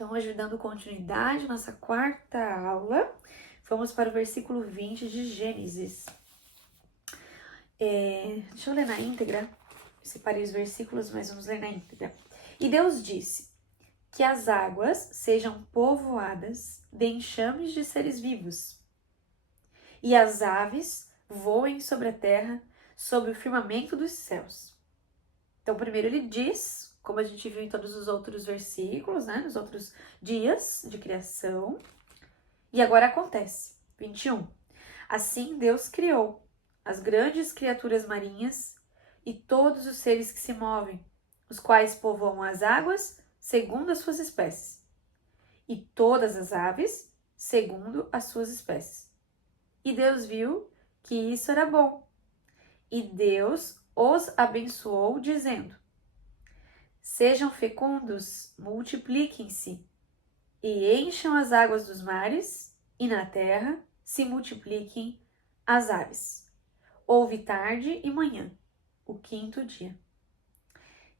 Então, hoje dando continuidade, nossa quarta aula, vamos para o versículo 20 de Gênesis. Deixa eu ler na íntegra, separei os versículos, mas vamos ler na íntegra. E Deus disse que as águas sejam povoadas de enxames de seres vivos, e as aves voem sobre a terra, sobre o firmamento dos céus. Então, primeiro ele diz, como a gente viu em todos os outros versículos, né, nos outros dias de criação, e agora acontece. 21. Assim Deus criou as grandes criaturas marinhas e todos os seres que se movem, os quais povoam as águas segundo as suas espécies, e todas as aves segundo as suas espécies. E Deus viu que isso era bom. E Deus os abençoou, dizendo: sejam fecundos, multipliquem-se, e encham as águas dos mares, e na terra se multipliquem as aves. Houve tarde e manhã, o quinto dia.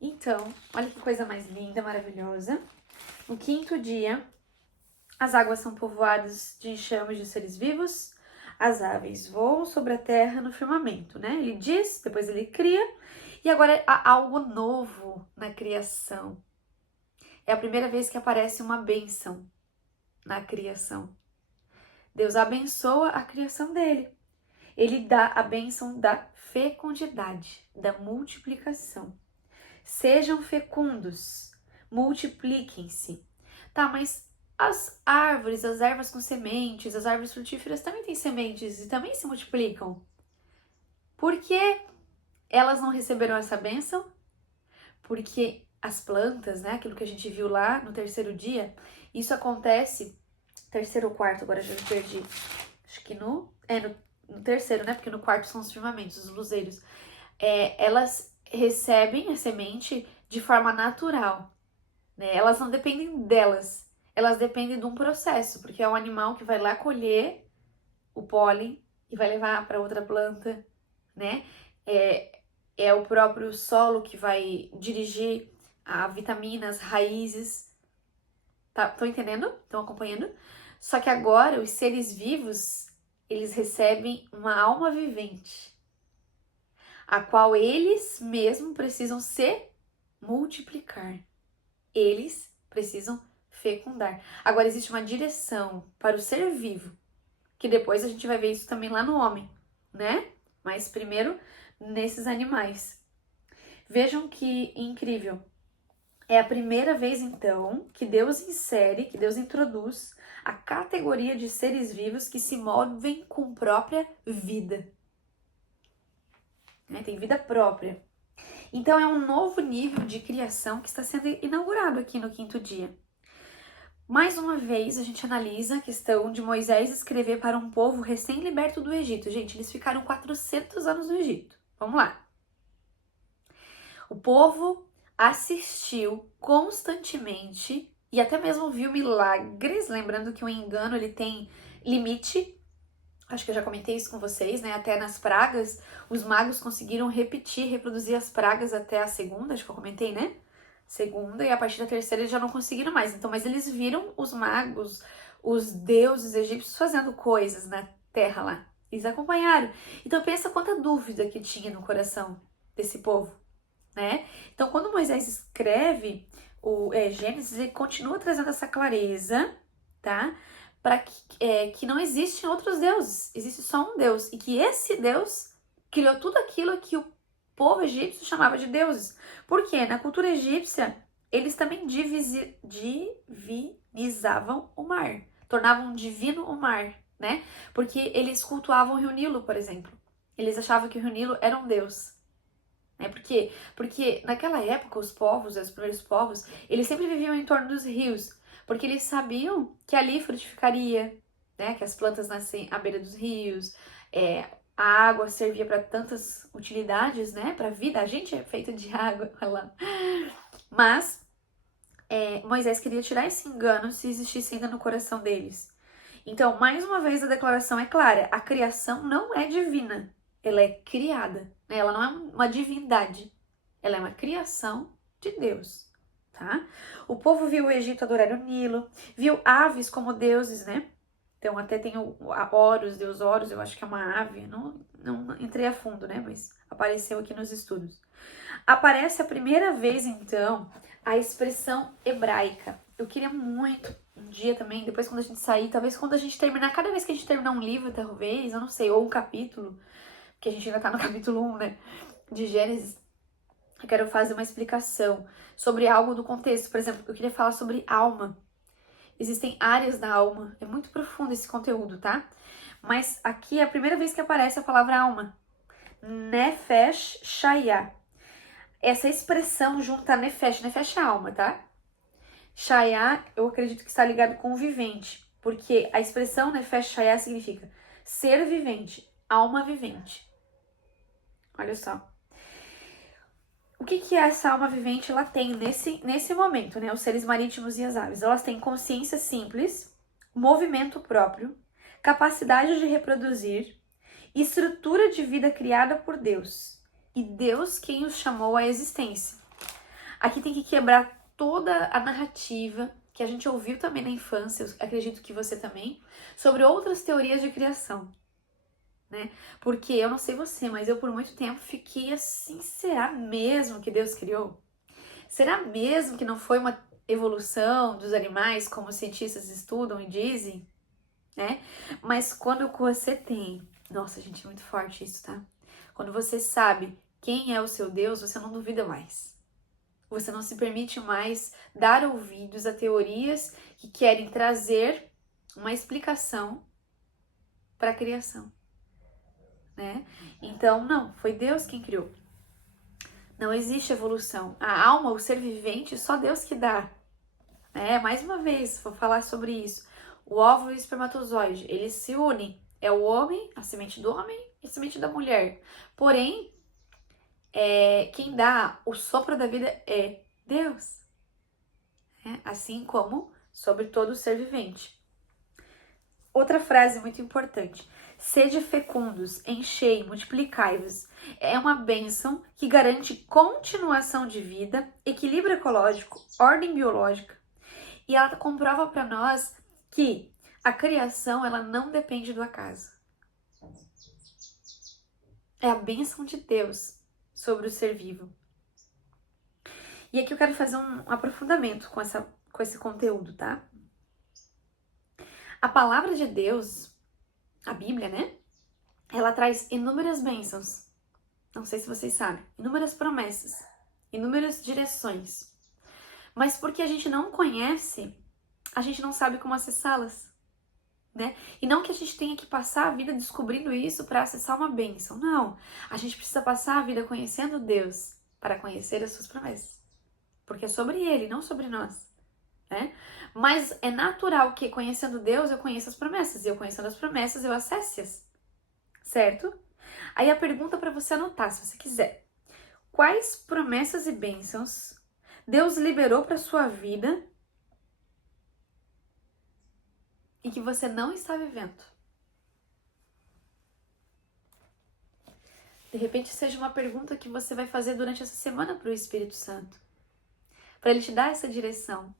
Então, olha que coisa mais linda, maravilhosa. No quinto dia, as águas são povoadas de enxames de seres vivos, as aves voam sobre a terra no firmamento, né? Ele diz, depois ele cria, e agora há algo novo na criação. É a primeira vez que aparece uma bênção na criação. Deus abençoa a criação dele. Ele dá a bênção da fecundidade, da multiplicação. Sejam fecundos, multipliquem-se. Tá, mas as árvores, as ervas com sementes, as árvores frutíferas também têm sementes e também se multiplicam. Por que elas não receberam essa bênção? Porque as plantas, né, aquilo que a gente viu lá no terceiro dia, isso acontece, terceiro ou quarto, agora já me perdi, acho que no terceiro, né, porque no quarto são os firmamentos, os luzeiros, elas recebem a semente de forma natural, né, elas não dependem delas, elas dependem de um processo, porque é um animal que vai lá colher o pólen e vai levar para outra planta, né, é o próprio solo que vai dirigir a vitaminas, raízes. Tá? Estão entendendo? Estão acompanhando? Só que agora os seres vivos, eles recebem uma alma vivente, a qual eles mesmos precisam se multiplicar. Eles precisam fecundar. Agora existe uma direção para o ser vivo, que depois a gente vai ver isso também lá no homem, né? Mas primeiro nesses animais. Vejam que incrível. É a primeira vez, então, que Deus insere, que Deus introduz a categoria de seres vivos que se movem com própria vida. Tem vida própria. Então, é um novo nível de criação que está sendo inaugurado aqui no quinto dia. Mais uma vez, a gente analisa a questão de Moisés escrever para um povo recém-liberto do Egito. Gente, eles ficaram 400 anos no Egito. Vamos lá. O povo assistiu constantemente e até mesmo viu milagres, lembrando que o engano ele tem limite. Acho que eu já comentei isso com vocês, né? Até nas pragas, os magos conseguiram reproduzir as pragas até a segunda, acho que eu comentei, né? Segunda, e a partir da terceira eles já não conseguiram mais. Então, mas eles viram os magos, os deuses egípcios fazendo coisas na terra lá. Eles acompanharam. Então pensa quanta dúvida que tinha no coração desse povo, né? Então, quando Moisés escreve o Gênesis, ele continua trazendo essa clareza, tá? Para que não existem outros deuses, existe só um Deus. E que esse Deus criou tudo aquilo que o povo egípcio chamava de deuses. Por quê? Na cultura egípcia, eles também divinizavam o mar. Tornavam divino o mar, né? Porque eles cultuavam o Rio Nilo, por exemplo. Eles achavam que o Rio Nilo era um deus. Por quê? Porque naquela época os povos, os primeiros povos, eles sempre viviam em torno dos rios, porque eles sabiam que ali frutificaria, né? Que as plantas nascem à beira dos rios, a água servia para tantas utilidades, né? Para a vida, a gente é feita de água, olha lá. Mas Moisés queria tirar esse engano se existisse ainda no coração deles. Então, mais uma vez a declaração é clara, a criação não é divina. Ela é criada, né? Ela não é uma divindade, ela é uma criação de Deus, tá? O povo viu o Egito adorar o Nilo, viu aves como deuses, né? Então até tem o Horus, Deus Horus, eu acho que é uma ave, não entrei a fundo, né? Mas apareceu aqui nos estudos. Aparece a primeira vez, então, a expressão hebraica. Eu queria muito um dia também, depois quando a gente sair, talvez quando a gente terminar, cada vez que a gente terminar um livro, talvez, eu não sei, ou um capítulo, que a gente ainda tá no capítulo 1, né, de Gênesis, eu quero fazer uma explicação sobre algo do contexto. Por exemplo, eu queria falar sobre alma. Existem áreas da alma, é muito profundo esse conteúdo, tá? Mas aqui é a primeira vez que aparece a palavra alma. Nefesh Shaya. Essa expressão junta Nefesh, Nefesh é alma, tá? Shaya, eu acredito que está ligado com o vivente, porque a expressão Nefesh Shaya significa ser vivente, alma vivente. Olha só. O que essa alma vivente ela tem nesse momento, né? Os seres marítimos e as aves. Elas têm consciência simples, movimento próprio, capacidade de reproduzir, estrutura de vida criada por Deus. E Deus quem os chamou à existência. Aqui tem que quebrar toda a narrativa que a gente ouviu também na infância, eu acredito que você também, sobre outras teorias de criação. Né? Porque eu não sei você, mas eu por muito tempo fiquei assim, será mesmo que Deus criou? Será mesmo que não foi uma evolução dos animais, como os cientistas estudam e dizem? Né? Mas quando você tem, nossa gente, é muito forte isso, tá? Quando você sabe quem é o seu Deus, você não duvida mais. Você não se permite mais dar ouvidos a teorias que querem trazer uma explicação para a criação. Né? Então, não, foi Deus quem criou. Não existe evolução. A alma, o ser vivente, só Deus que dá. Né? Mais uma vez, vou falar sobre isso. O óvulo e o espermatozoide, eles se unem. É o homem, a semente do homem e a semente da mulher. Porém, quem dá o sopro da vida é Deus. Né? Assim como sobre todo ser vivente. Outra frase muito importante. Sede fecundos, enchei, multiplicai-vos. É uma bênção que garante continuação de vida, equilíbrio ecológico, ordem biológica. E ela comprova para nós que a criação ela não depende do acaso. É a bênção de Deus sobre o ser vivo. E aqui eu quero fazer um aprofundamento com esse conteúdo, tá? A palavra de Deus, a Bíblia, né? Ela traz inúmeras bênçãos. Não sei se vocês sabem. Inúmeras promessas. Inúmeras direções. Mas porque a gente não conhece, a gente não sabe como acessá-las. Né? E não que a gente tenha que passar a vida descobrindo isso para acessar uma bênção. Não. A gente precisa passar a vida conhecendo Deus para conhecer as suas promessas. Porque é sobre Ele, não sobre nós. Né? Mas é natural que conhecendo Deus eu conheça as promessas. E eu conhecendo as promessas eu acesse-as. Certo? Aí a pergunta para você anotar, se você quiser. Quais promessas e bênçãos Deus liberou para sua vida e que você não está vivendo? De repente seja uma pergunta que você vai fazer durante essa semana para o Espírito Santo. Para ele te dar essa direção.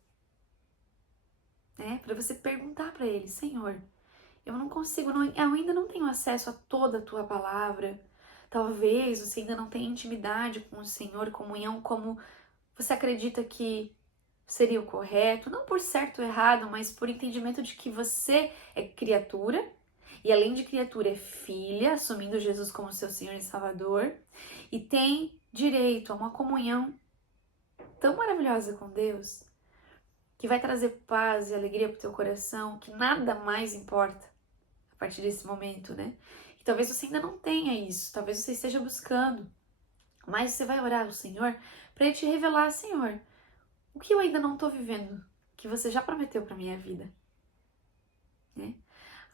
Né? Para você perguntar para ele, Senhor, eu não consigo, eu ainda não tenho acesso a toda a tua palavra. Talvez você ainda não tenha intimidade com o Senhor, comunhão como você acredita que seria o correto. Não por certo ou errado, mas por entendimento de que você é criatura. E além de criatura, é filha, assumindo Jesus como seu Senhor e Salvador. E tem direito a uma comunhão tão maravilhosa com Deus, que vai trazer paz e alegria para o teu coração, que nada mais importa a partir desse momento, né? E talvez você ainda não tenha isso, talvez você esteja buscando, mas você vai orar ao Senhor para Ele te revelar, Senhor, o que eu ainda não estou vivendo, que você já prometeu para minha vida, né?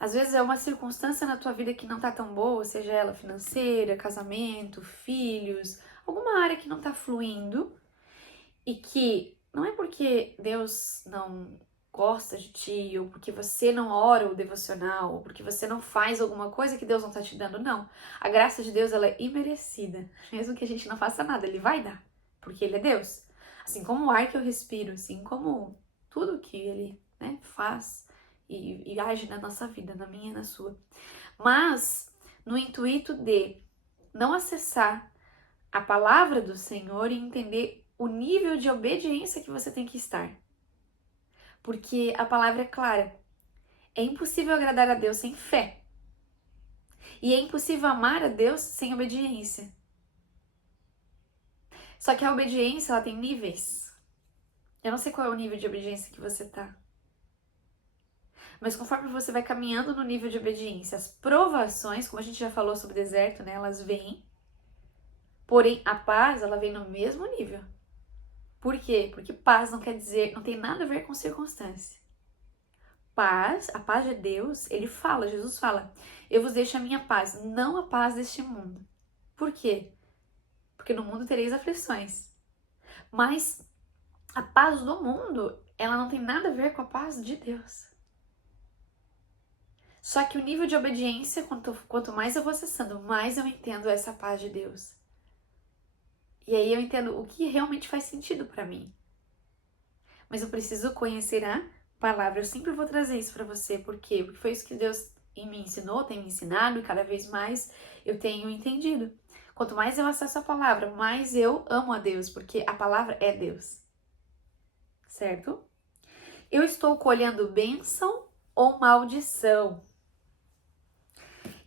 Às vezes é uma circunstância na tua vida que não tá tão boa, seja ela financeira, casamento, filhos, alguma área que não tá fluindo e que não é porque Deus não gosta de ti, ou porque você não ora o devocional, ou porque você não faz alguma coisa que Deus não tá te dando, não. A graça de Deus, ela é imerecida. Mesmo que a gente não faça nada, Ele vai dar, porque Ele é Deus. Assim como o ar que eu respiro, assim como tudo que ele, né, faz e age na nossa vida, na minha e na sua. Mas no intuito de não acessar a palavra do Senhor e entender o nível de obediência que você tem que estar. Porque a palavra é clara. É impossível agradar a Deus sem fé. E é impossível amar a Deus sem obediência. Só que a obediência, ela tem níveis. Eu não sei qual é o nível de obediência que você tá. Mas conforme você vai caminhando no nível de obediência, as provações, como a gente já falou sobre o deserto, né, elas vêm. Porém, a paz, ela vem no mesmo nível. Por quê? Porque paz não quer dizer, não tem nada a ver com circunstância. Paz, a paz de Deus, ele fala, Jesus fala, eu vos deixo a minha paz, não a paz deste mundo. Por quê? Porque no mundo tereis aflições. Mas a paz do mundo, ela não tem nada a ver com a paz de Deus. Só que o nível de obediência, quanto mais eu vou acessando, mais eu entendo essa paz de Deus. E aí eu entendo o que realmente faz sentido para mim. Mas eu preciso conhecer a palavra. Eu sempre vou trazer isso para você. Por quê? Porque foi isso que Deus me ensinou, tem me ensinado, e cada vez mais eu tenho entendido. Quanto mais eu acesso a palavra, mais eu amo a Deus, porque a palavra é Deus. Certo? Eu estou colhendo bênção ou maldição?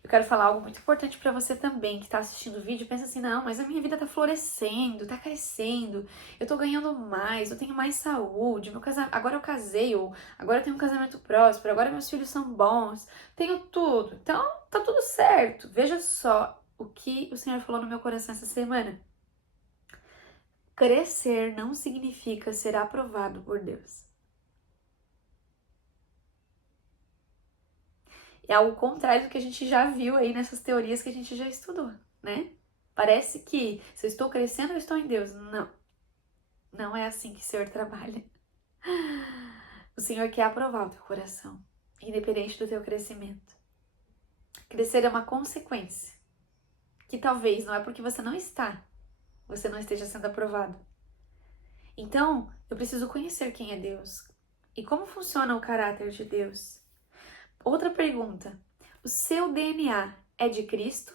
Eu quero falar algo muito importante para você também, que está assistindo o vídeo e pensa assim, não, mas a minha vida tá florescendo, tá crescendo, eu tô ganhando mais, eu tenho mais saúde, agora eu casei, ou agora eu tenho um casamento próspero, agora meus filhos são bons, tenho tudo, então tá tudo certo. Veja só o que o Senhor falou no meu coração essa semana. Crescer não significa ser aprovado por Deus. É algo contrário do que a gente já viu aí nessas teorias que a gente já estudou, né? Parece que se eu estou crescendo, eu estou em Deus. Não, não é assim que o Senhor trabalha. O Senhor quer aprovar o teu coração, independente do teu crescimento. Crescer é uma consequência, que talvez não é porque você não esteja sendo aprovado. Então, eu preciso conhecer quem é Deus e como funciona o caráter de Deus. Outra pergunta: o seu DNA é de Cristo?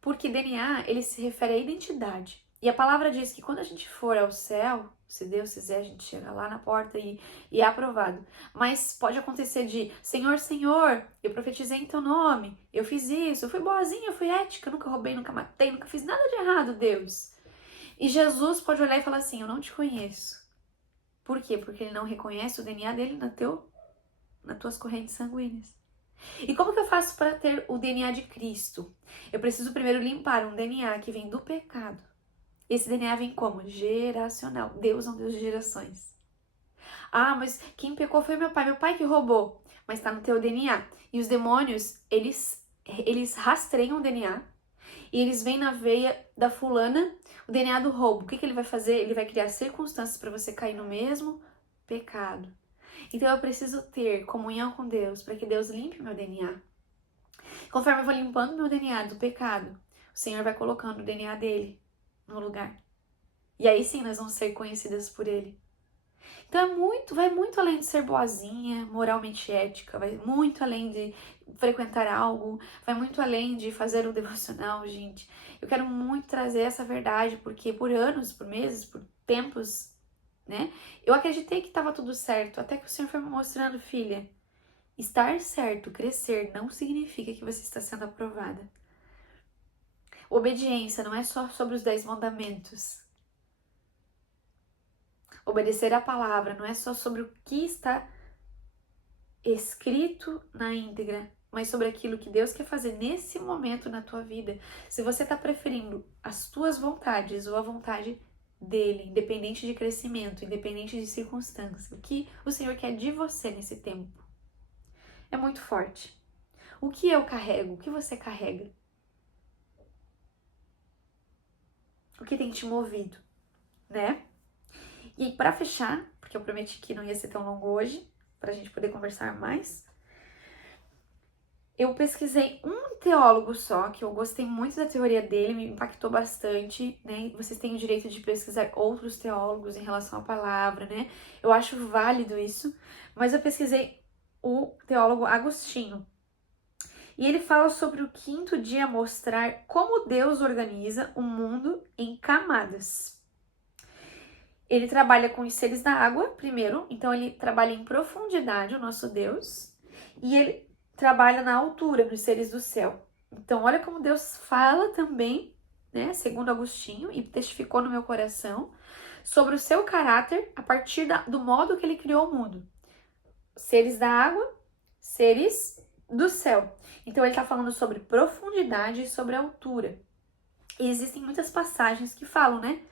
Porque DNA, ele se refere à identidade. E a palavra diz que quando a gente for ao céu, se Deus quiser, a gente chega lá na porta e é aprovado. Mas pode acontecer de, Senhor, Senhor, eu profetizei em teu nome, eu fiz isso, eu fui boazinha, eu fui ética, nunca roubei, nunca matei, nunca fiz nada de errado, Deus. E Jesus pode olhar e falar assim, eu não te conheço. Por quê? Porque ele não reconhece o DNA dele nas tuas correntes sanguíneas. E como que eu faço para ter o DNA de Cristo? Eu preciso primeiro limpar um DNA que vem do pecado. Esse DNA vem como? Geracional. Deus é um Deus de gerações. Ah, mas quem pecou foi meu pai que roubou. Mas está no teu DNA. E os demônios, eles rastreiam o DNA e eles vêm na veia da fulana o DNA do roubo. O que ele vai fazer? Ele vai criar circunstâncias para você cair no mesmo pecado. Então eu preciso ter comunhão com Deus para que Deus limpe meu DNA. Conforme eu vou limpando meu DNA do pecado, o Senhor vai colocando o DNA dele no lugar. E aí sim nós vamos ser conhecidas por ele. Então vai muito além de ser boazinha, moralmente ética, vai muito além de frequentar algo, vai muito além de fazer um devocional, gente. Eu quero muito trazer essa verdade, porque por anos, por meses, por tempos, né? Eu acreditei que estava tudo certo, até que o Senhor foi me mostrando, filha, estar certo, crescer, não significa que você está sendo aprovada. Obediência não é só sobre os 10 mandamentos. Obedecer a palavra não é só sobre o que está escrito na íntegra, mas sobre aquilo que Deus quer fazer nesse momento na tua vida. Se você está preferindo as tuas vontades ou a vontade dele, independente de crescimento, independente de circunstância, o que o Senhor quer de você nesse tempo é muito forte. O que eu carrego? O que você carrega? O que tem te movido, né? E para fechar, porque eu prometi que não ia ser tão longo hoje, para a gente poder conversar mais, Eu pesquisei um teólogo só, que eu gostei muito da teoria dele, me impactou bastante, né? Vocês têm o direito de pesquisar outros teólogos em relação à palavra, né? Eu acho válido isso, mas eu pesquisei o teólogo Agostinho. E ele fala sobre o quinto dia mostrar como Deus organiza o mundo em camadas. Ele trabalha com os seres da água, primeiro, então ele trabalha em profundidade, o nosso Deus, e ele trabalha na altura, nos seres do céu. Então, olha como Deus fala também, né, segundo Agostinho, e testificou no meu coração, sobre o seu caráter a partir do modo que ele criou o mundo. Seres da água, seres do céu. Então, ele está falando sobre profundidade e sobre altura. E existem muitas passagens que falam, né?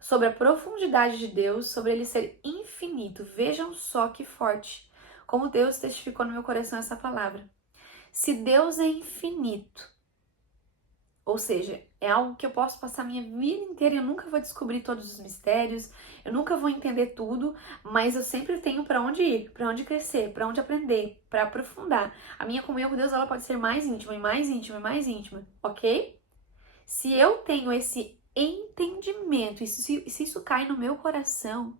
Sobre a profundidade de Deus, sobre ele ser infinito. Vejam só que forte. Como Deus testificou no meu coração essa palavra. Se Deus é infinito, ou seja, é algo que eu posso passar minha vida inteira e eu nunca vou descobrir todos os mistérios, eu nunca vou entender tudo, mas eu sempre tenho para onde ir, para onde crescer, para onde aprender, para aprofundar. A minha comunhão com Deus, ela pode ser mais íntima e mais íntima e mais íntima, ok? Se eu tenho esse entendimento, e se isso cai no meu coração,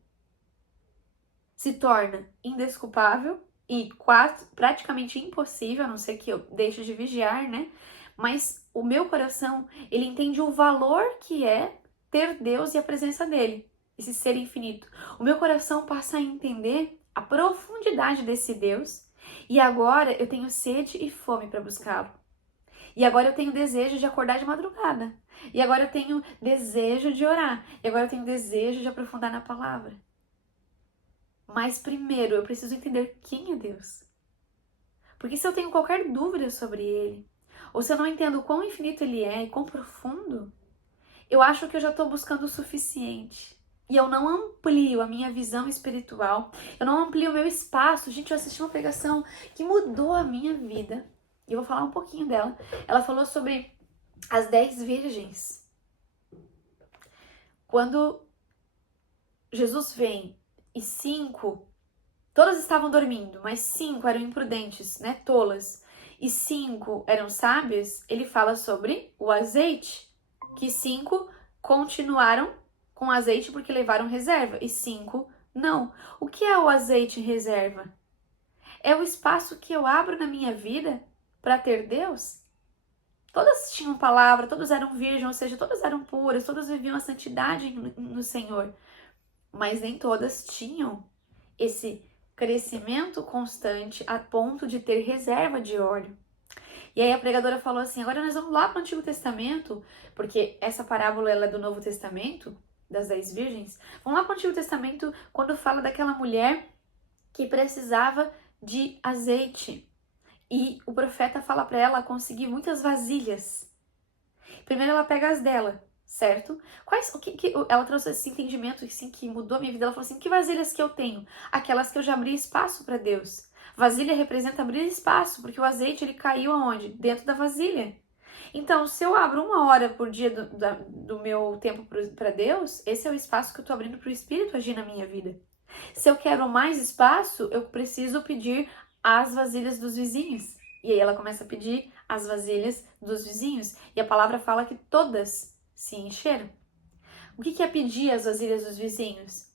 se torna indesculpável e quase, praticamente impossível, a não ser que eu deixe de vigiar, né? Mas o meu coração, ele entende o valor que é ter Deus e a presença dele, esse ser infinito. O meu coração passa a entender a profundidade desse Deus e agora eu tenho sede e fome para buscá-lo. E agora eu tenho desejo de acordar de madrugada. E agora eu tenho desejo de orar. E agora eu tenho desejo de aprofundar na palavra. Mas primeiro eu preciso entender quem é Deus. Porque se eu tenho qualquer dúvida sobre ele, ou se eu não entendo o quão infinito ele é e quão profundo, eu acho que eu já estou buscando o suficiente. E eu não amplio a minha visão espiritual, eu não amplio o meu espaço. Gente, eu assisti uma pregação que mudou a minha vida. E eu vou falar um pouquinho dela. Ela falou sobre as 10 virgens. Quando Jesus vem e 5, todas estavam dormindo, mas 5 eram imprudentes, né, tolas, e 5 eram sábias, ele fala sobre o azeite, que 5 continuaram com azeite porque levaram reserva, e 5 não. O que é o azeite em reserva? É o espaço que eu abro na minha vida para ter Deus. Todas tinham palavra, todas eram virgens, ou seja, todas eram puras, todas viviam a santidade no Senhor. Mas nem todas tinham esse crescimento constante a ponto de ter reserva de óleo. E aí a pregadora falou assim, agora nós vamos lá para o Antigo Testamento, porque essa parábola ela é do Novo Testamento, das 10 virgens. Vamos lá para o Antigo Testamento quando fala daquela mulher que precisava de azeite. E o profeta fala para ela conseguir muitas vasilhas. Primeiro ela pega as dela, certo? Ela trouxe esse entendimento assim, que mudou a minha vida. Ela falou assim, que vasilhas que eu tenho? Aquelas que eu já abri espaço para Deus. Vasilha representa abrir espaço, porque o azeite ele caiu aonde? Dentro da vasilha. Então, se eu abro 1 hora por dia do meu tempo para Deus, esse é o espaço que eu estou abrindo para o Espírito agir na minha vida. Se eu quero mais espaço, eu preciso pedir as vasilhas dos vizinhos. E aí ela começa a pedir as vasilhas dos vizinhos. E a palavra fala que todas se encheram. O que é pedir as vasilhas dos vizinhos?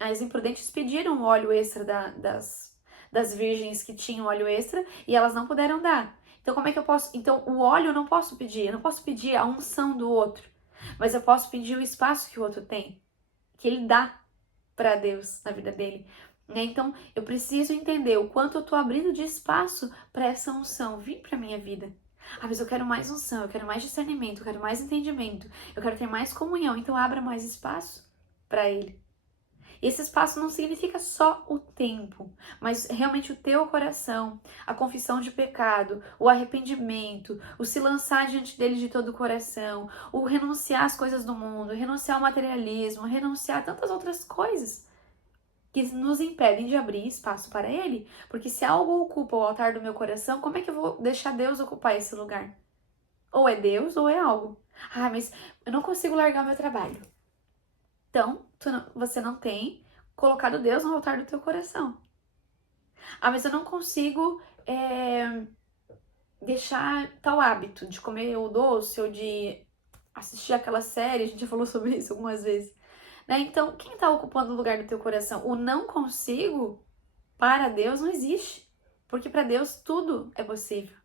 As imprudentes pediram o óleo extra das virgens que tinham óleo extra e elas não puderam dar. Então, como é que eu posso? Então, o óleo eu não posso pedir. Eu não posso pedir a unção do outro. Mas eu posso pedir o espaço que o outro tem. Que ele dá para Deus na vida dele. Então, eu preciso entender o quanto eu estou abrindo de espaço para essa unção vir para minha vida. Ah, mas eu quero mais unção, eu quero mais discernimento, eu quero mais entendimento, eu quero ter mais comunhão. Então, abra mais espaço para Ele. Esse espaço não significa só o tempo, mas realmente o teu coração, a confissão de pecado, o arrependimento, o se lançar diante dele de todo o coração, o renunciar às coisas do mundo, renunciar ao materialismo, renunciar a tantas outras coisas que nos impedem de abrir espaço para ele. Porque se algo ocupa o altar do meu coração, como é que eu vou deixar Deus ocupar esse lugar? Ou é Deus ou é algo. Ah, mas eu não consigo largar meu trabalho. Então, você não tem colocado Deus no altar do teu coração. Ah, mas eu não consigo deixar tal hábito de comer o doce ou de assistir aquela série, a gente já falou sobre isso algumas vezes, né? Então, quem tá ocupando o lugar do teu coração? O não consigo, para Deus, não existe. Porque para Deus tudo é possível.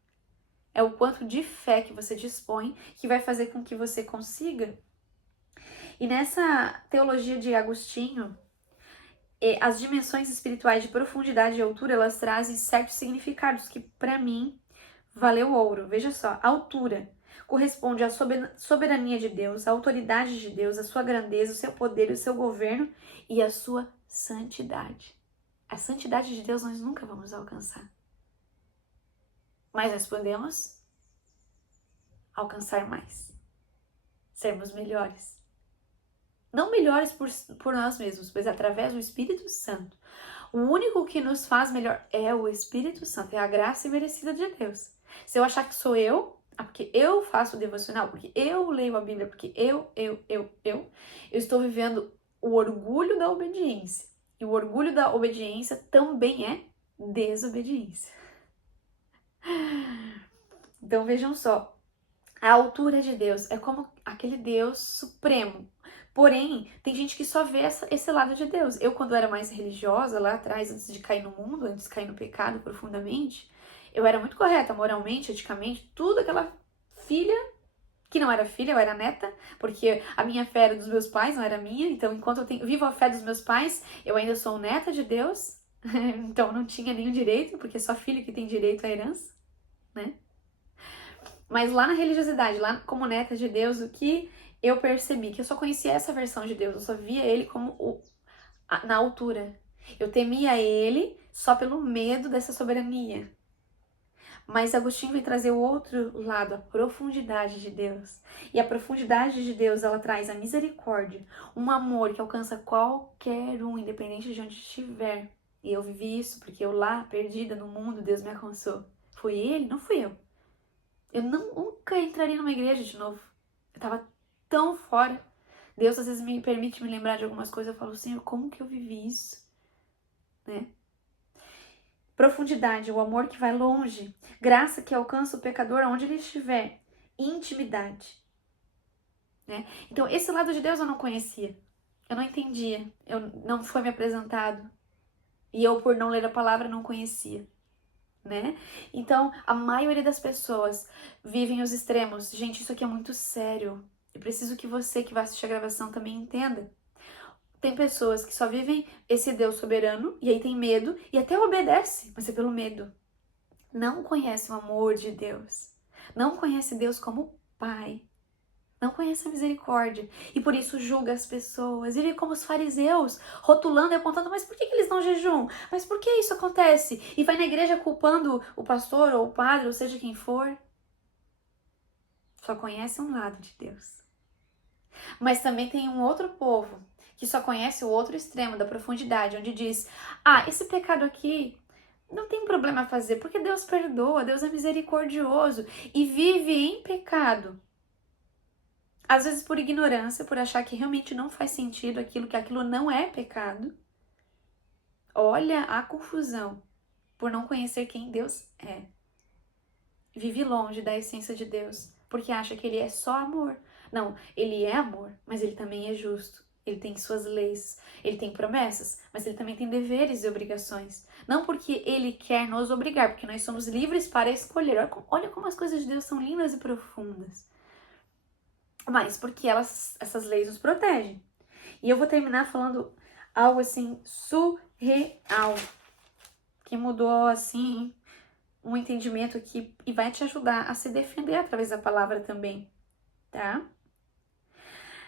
É o quanto de fé que você dispõe que vai fazer com que você consiga. E nessa teologia de Agostinho, as dimensões espirituais de profundidade e altura, elas trazem certos significados que, para mim, valeu ouro. Veja só, a altura corresponde à soberania de Deus, à autoridade de Deus, à sua grandeza, o seu poder, o seu governo e a sua santidade. A santidade de Deus nós nunca vamos alcançar. Mas nós podemos alcançar mais. Sermos melhores. Não melhores por nós mesmos, mas através do Espírito Santo. O único que nos faz melhor é o Espírito Santo, é a graça imerecida de Deus. Se eu achar que sou eu, porque eu faço o devocional, porque eu leio a Bíblia, porque eu estou vivendo o orgulho da obediência. E o orgulho da obediência também é desobediência. Então vejam só, a altura de Deus é como aquele Deus supremo. Porém, tem gente que só vê esse lado de Deus. Eu, quando era mais religiosa, lá atrás, antes de cair no mundo, antes de cair no pecado profundamente, eu era muito correta, moralmente, eticamente, tudo aquela filha, que não era filha, eu era neta, porque a minha fé era dos meus pais, não era minha. Então, enquanto eu vivo a fé dos meus pais, eu ainda sou neta de Deus. Então, não tinha nenhum direito, porque só filho que tem direito à herança, né? Mas lá na religiosidade, lá como neta de Deus, o que eu percebi? Que eu só conhecia essa versão de Deus, eu só via ele como na altura. Eu temia ele só pelo medo dessa soberania. Mas Agostinho vem trazer o outro lado, a profundidade de Deus. E a profundidade de Deus, ela traz a misericórdia, um amor que alcança qualquer um, independente de onde estiver. E eu vivi isso porque eu lá, perdida no mundo, Deus me alcançou. Foi ele, não fui eu. Eu nunca entraria numa igreja de novo. Eu tava tão fora. Deus às vezes me permite me lembrar de algumas coisas. Eu falo, Senhor, como que eu vivi isso? Né? Profundidade, o amor que vai longe. Graça que alcança o pecador onde ele estiver. Intimidade. Né? Então, esse lado de Deus eu não conhecia. Eu não entendia. Não foi me apresentado. E eu, por não ler a palavra, não conhecia. Né? Então, a maioria das pessoas vivem os extremos. Gente, isso aqui é muito sério. Eu preciso que você que vai assistir a gravação também entenda. Tem pessoas que só vivem esse Deus soberano e aí tem medo e até obedece, mas é pelo medo. Não conhece o amor de Deus. Não conhece Deus como Pai. Não conhece a misericórdia e por isso julga as pessoas. Vive como os fariseus, rotulando e apontando, mas por que eles não jejuam? Mas por que isso acontece? E vai na igreja culpando o pastor ou o padre, ou seja quem for. Só conhece um lado de Deus. Mas também tem um outro povo que só conhece o outro extremo da profundidade, onde diz, esse pecado aqui não tem problema fazer, porque Deus perdoa, Deus é misericordioso e vive em pecado. Às vezes por ignorância, por achar que realmente não faz sentido que aquilo não é pecado. Olha a confusão por não conhecer quem Deus é. Vive longe da essência de Deus, porque acha que ele é só amor. Não, ele é amor, mas ele também é justo. Ele tem suas leis, ele tem promessas, mas ele também tem deveres e obrigações. Não porque ele quer nos obrigar, porque nós somos livres para escolher. Olha como as coisas de Deus são lindas e profundas. Mas porque essas leis nos protegem. E eu vou terminar falando algo assim surreal, que mudou assim um entendimento aqui e vai te ajudar a se defender através da palavra também, tá?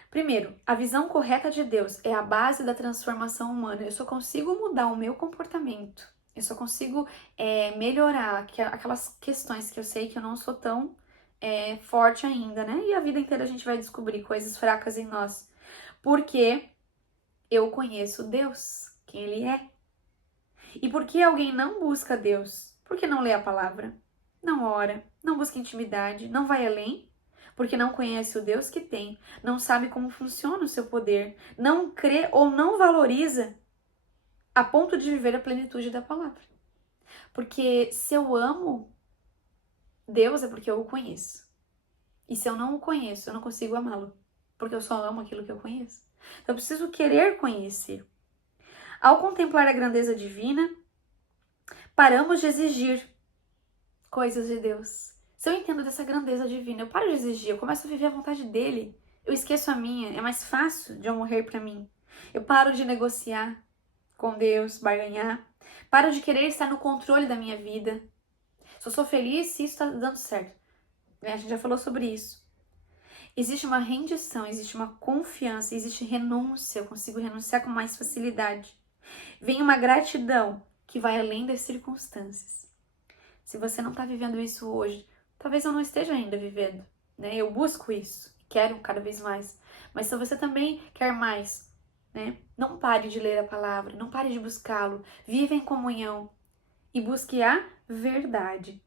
Primeiro, a visão correta de Deus é a base da transformação humana. Eu só consigo mudar o meu comportamento, eu só consigo melhorar aquelas questões que eu sei que eu não sou tão forte ainda, né? E a vida inteira a gente vai descobrir coisas fracas em nós. Porque eu conheço Deus, quem Ele é. E por que alguém não busca Deus? Porque não lê a palavra, não ora, não busca intimidade, não vai além. Porque não conhece o Deus que tem, não sabe como funciona o seu poder, não crê ou não valoriza a ponto de viver a plenitude da palavra. Porque se eu amo Deus é porque eu o conheço. E se eu não o conheço, eu não consigo amá-lo. Porque eu só amo aquilo que eu conheço. Então eu preciso querer conhecer. Ao contemplar a grandeza divina, paramos de exigir coisas de Deus. Se eu entendo dessa grandeza divina, eu paro de exigir, eu começo a viver a vontade dele. Eu esqueço a minha, é mais fácil de eu morrer pra mim. Eu paro de negociar com Deus, barganhar. Paro de querer estar no controle da minha vida. Só sou feliz se isso está dando certo. A gente já falou sobre isso. Existe uma rendição, existe uma confiança, existe renúncia. Eu consigo renunciar com mais facilidade. Vem uma gratidão que vai além das circunstâncias. Se você não está vivendo isso hoje, talvez eu não esteja ainda vivendo, né? Eu busco isso, quero cada vez mais. Mas se você também quer mais, né? Não pare de ler a palavra, não pare de buscá-lo. Viva em comunhão e busque a verdade.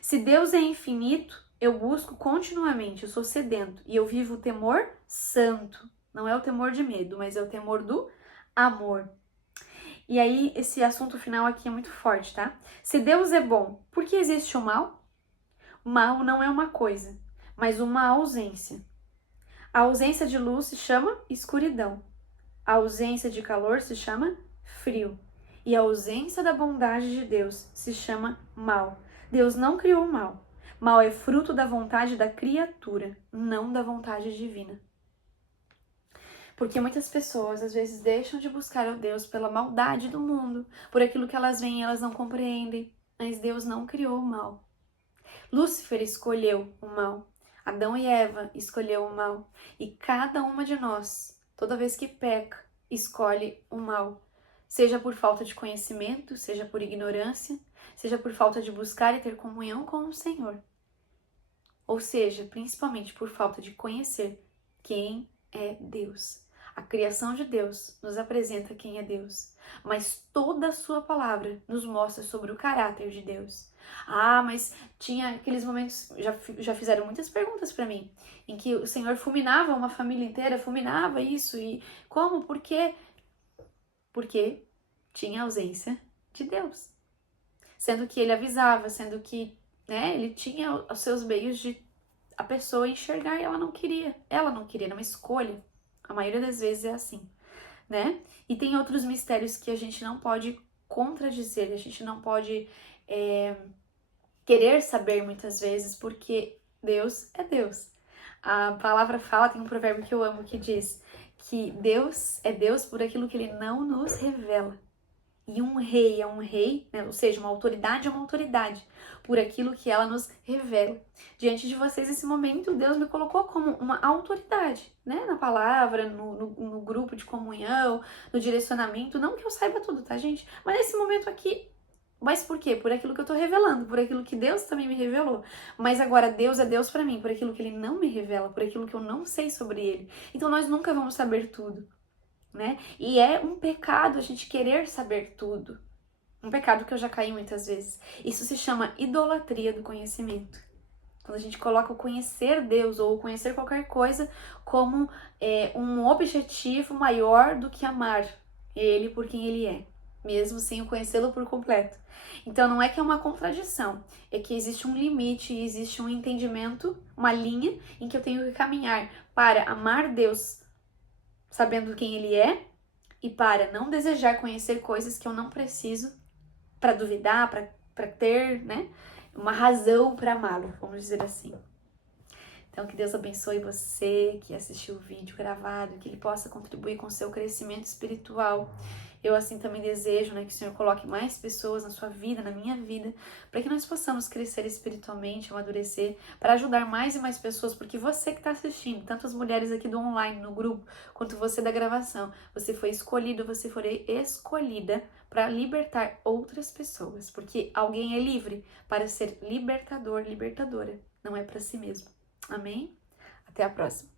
Se Deus é infinito, eu busco continuamente, eu sou sedento e eu vivo o temor santo. Não é o temor de medo, mas é o temor do amor. E aí, esse assunto final aqui é muito forte, tá? Se Deus é bom, por que existe o mal? O mal não é uma coisa, mas uma ausência. A ausência de luz se chama escuridão. A ausência de calor se chama frio. E a ausência da bondade de Deus se chama mal. Deus não criou o mal. Mal é fruto da vontade da criatura, não da vontade divina. Porque muitas pessoas às vezes deixam de buscar o Deus pela maldade do mundo, por aquilo que elas veem, elas não compreendem. Mas Deus não criou o mal. Lúcifer escolheu o mal. Adão e Eva escolheu o mal. E cada uma de nós, toda vez que peca, escolhe o mal. Seja por falta de conhecimento, seja por ignorância, seja por falta de buscar e ter comunhão com o Senhor. Ou seja, principalmente por falta de conhecer quem é Deus. A criação de Deus nos apresenta quem é Deus, mas toda a sua palavra nos mostra sobre o caráter de Deus. Ah, mas tinha aqueles momentos, já fizeram muitas perguntas para mim, em que o Senhor fulminava uma família inteira, fulminava isso, e como, por quê? Porque tinha ausência de Deus. Sendo que ele avisava, sendo que, né, ele tinha os seus meios de a pessoa enxergar e ela não queria, era uma escolha. A maioria das vezes é assim, né? E tem outros mistérios que a gente não pode contradizer, a gente não pode querer saber muitas vezes, porque Deus é Deus. A palavra fala, tem um provérbio que eu amo que diz que Deus é Deus por aquilo que ele não nos revela. E um rei é um rei, né? Ou seja, uma autoridade é uma autoridade, por aquilo que ela nos revela. Diante de vocês, nesse momento, Deus me colocou como uma autoridade, né? Na palavra, no grupo de comunhão, no direcionamento. Não que eu saiba tudo, tá, gente? Mas nesse momento aqui, mas por quê? Por aquilo que eu tô revelando, por aquilo que Deus também me revelou. Mas agora Deus é Deus pra mim, por aquilo que ele não me revela, por aquilo que eu não sei sobre ele. Então nós nunca vamos saber tudo. Né? E é um pecado a gente querer saber tudo. Um pecado que eu já caí muitas vezes. Isso se chama idolatria do conhecimento. Quando a gente coloca o conhecer Deus ou o conhecer qualquer coisa como um objetivo maior do que amar Ele por quem Ele é, mesmo sem o conhecê-lo por completo. Então não é que é uma contradição, é que existe um limite, existe um entendimento, uma linha em que eu tenho que caminhar para amar Deus sabendo quem ele é, e para não desejar conhecer coisas que eu não preciso para duvidar, para ter, né, uma razão para amá-lo, vamos dizer assim. Então, que Deus abençoe você que assistiu o vídeo gravado, que ele possa contribuir com o seu crescimento espiritual. Eu assim também desejo, né, que o Senhor coloque mais pessoas na sua vida, na minha vida, para que nós possamos crescer espiritualmente, amadurecer, para ajudar mais e mais pessoas, porque você que está assistindo, tanto as mulheres aqui do online, no grupo, quanto você da gravação, você foi escolhido, você foi escolhida para libertar outras pessoas, porque alguém é livre para ser libertador, libertadora, não é para si mesmo. Amém? Até a próxima.